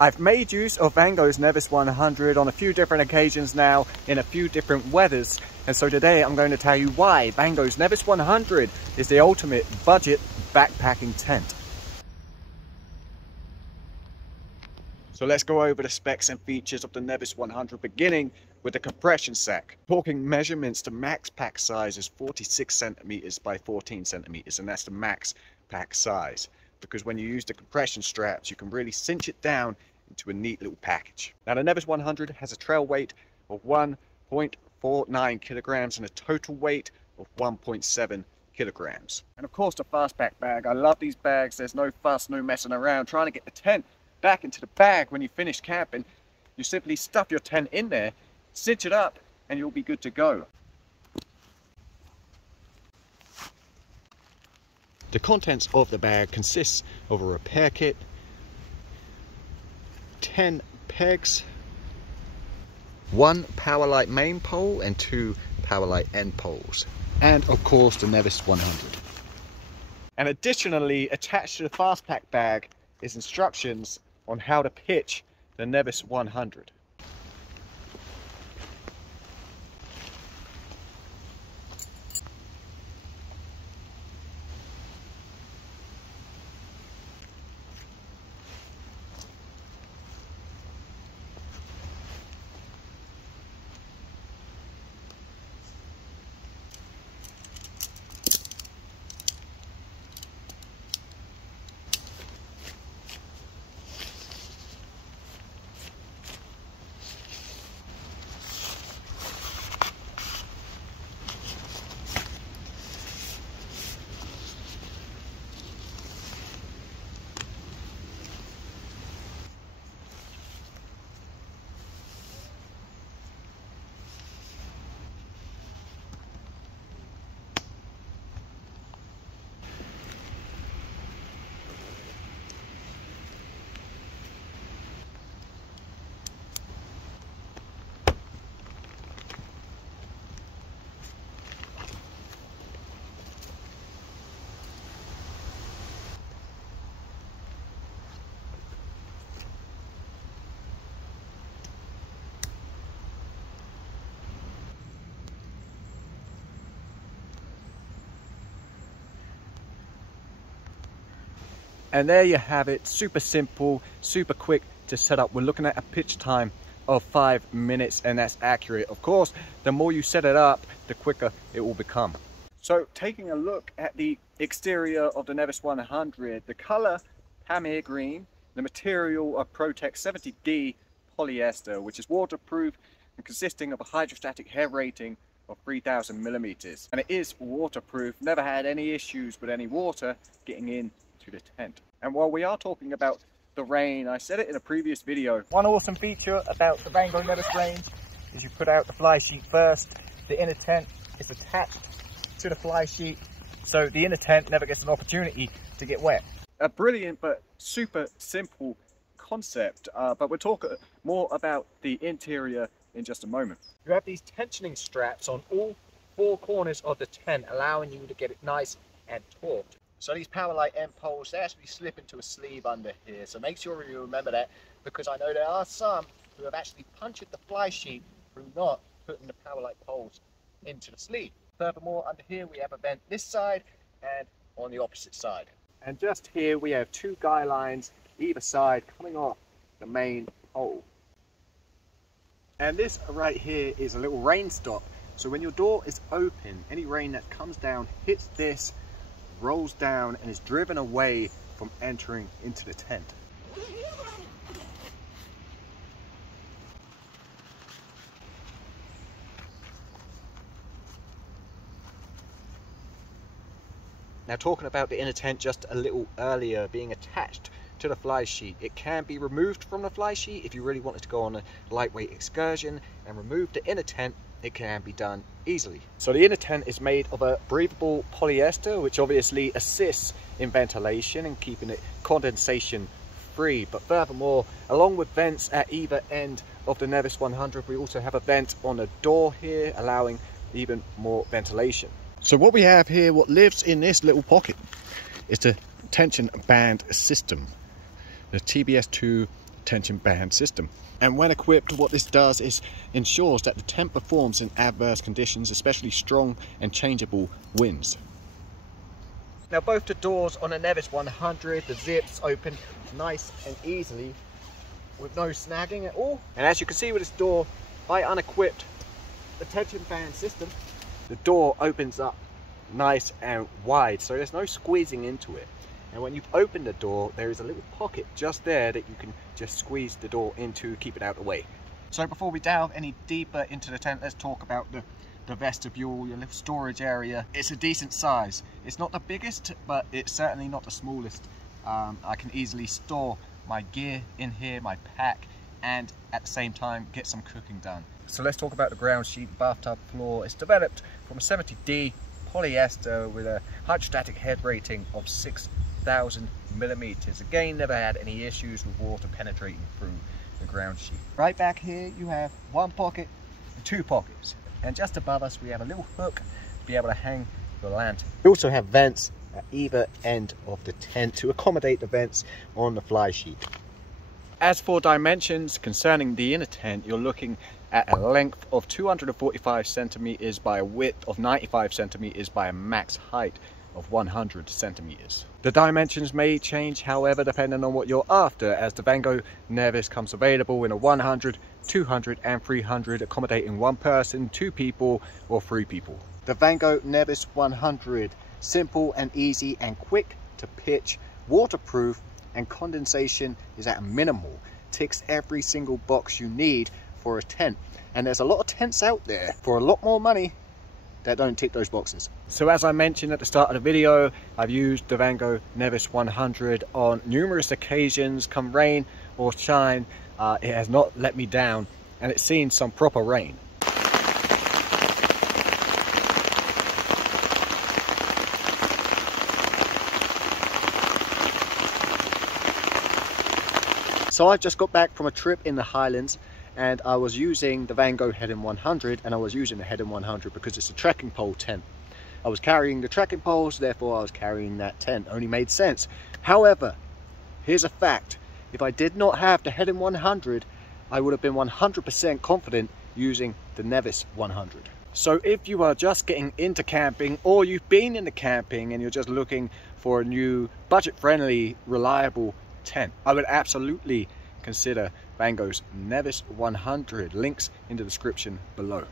I've made use of Vangos Nevis 100 on a few different occasions now in a few different weathers, and so today I'm going to tell you why Vangos Nevis 100 is the ultimate budget backpacking tent. So let's go over the specs and features of the Nevis 100, beginning with the compression sack. Talking measurements, the max pack size is 46 centimeters by 14 centimeters, and that's the max pack size. Because when you use the compression straps, you can really cinch it down into a neat little package. Now the Nevis 100 has a trail weight of 1.49 kilograms and a total weight of 1.7 kilograms. And of course the fast pack bag. I love these bags. There's no fuss, no messing around trying to get the tent back into the bag when you finish camping. You simply stuff your tent in there, cinch it up, and you'll be good to go. The contents of the bag consists of a repair kit, 10 pegs, 1 Powerlight main pole and 2 Powerlight end poles, and of course the Nevis 100. And additionally, attached to the fast pack bag is instructions on how to pitch the Nevis 100. And there you have it, super simple, super quick to set up. We're looking at a pitch time of 5 minutes, and that's accurate. Of course, the more you set it up, the quicker it will become. So taking a look at the exterior of the Nevis 100, the color Pamir green, the material of Protex 70D polyester, which is waterproof and consisting of a hydrostatic hair rating of 3,000 millimeters. And it is waterproof, never had any issues with any water getting in to the tent. And while we are talking about the rain, I said it in a previous video, one awesome feature about the Vango Nevis range is you put out the fly sheet first. The inner tent is attached to the fly sheet, so the inner tent never gets an opportunity to get wet. A brilliant but super simple concept, but we'll talk more about the interior in just a moment. You have these tensioning straps on all 4 corners of the tent, allowing you to get it nice and taut. So these Powerlight end poles, they actually slip into a sleeve under here. So make sure you remember that, because I know there are some who have actually punctured the fly sheet through not putting the Powerlight poles into the sleeve. Furthermore, under here we have a vent this side and on the opposite side. And just here we have 2 guy lines either side coming off the main pole. And this right here is a little rain stop. So when your door is open, any rain that comes down hits this, rolls down, and is driven away from entering into the tent. Now talking about the inner tent just a little earlier being attached to the fly sheet, it can be removed from the fly sheet if you really wanted to go on a lightweight excursion and remove the inner tent. It can be done easily. So the inner tent is made of a breathable polyester, which obviously assists in ventilation and keeping it condensation free. But furthermore, along with vents at either end of the Nevis 100, we also have a vent on the door here, allowing even more ventilation. So what we have here, what lives in this little pocket, is the tension band system. The TBS2 tension band system. And when equipped, what this does is ensures that the tent performs in adverse conditions, especially strong and changeable winds. Now both the doors on a Nevis 100, the zips open nice and easily with no snagging at all. And as you can see with this door, by unequipped the tension band system, the door opens up nice and wide, so there's no squeezing into it. And when you've opened the door, there is a little pocket just there that you can just squeeze the door into, keep it out of the way. So before we delve any deeper into the tent, let's talk about the vestibule, your little storage area. It's a decent size. It's not the biggest, but it's certainly not the smallest. I can easily store my gear in here, my pack, and at the same time get some cooking done. So let's talk about the ground sheet, bathtub floor. It's developed from a 70D polyester with a hydrostatic head rating of 6,000 millimeters. Again, never had any issues with water penetrating through the ground sheet. Right back here you have one pocket and two pockets, and just above us we have a little hook to be able to hang the lantern. We also have vents at either end of the tent to accommodate the vents on the fly sheet. As for dimensions concerning the inner tent, you're looking at a length of 245 centimeters by a width of 95 centimeters by a max height of 100 centimeters. The dimensions may change, however, depending on what you're after, as the Vango Nevis comes available in a 100, 200 and 300, accommodating one person, two people or three people. The Vango Nevis 100, simple and easy and quick to pitch, waterproof, and condensation is at a minimal. Ticks every single box you need for a tent. And there's a lot of tents out there for a lot more money that don't tick those boxes. So as I mentioned at the start of the video, I've used the Vango Nevis 100 on numerous occasions. Come rain or shine, it has not let me down, and it's seen some proper rain. So I've just got back from a trip in the Highlands, and I was using the Vango Head-In 100, and I was using the Head-In 100 because it's a trekking pole tent. I was carrying the trekking poles, therefore I was carrying that tent. Only made sense. However, here's a fact. If I did not have the Head-In 100, I would have been 100% confident using the Nevis 100. So if you are just getting into camping, or you've been into camping and you're just looking for a new budget-friendly, reliable tent, I would absolutely consider Vango's Nevis 100. Links in the description below.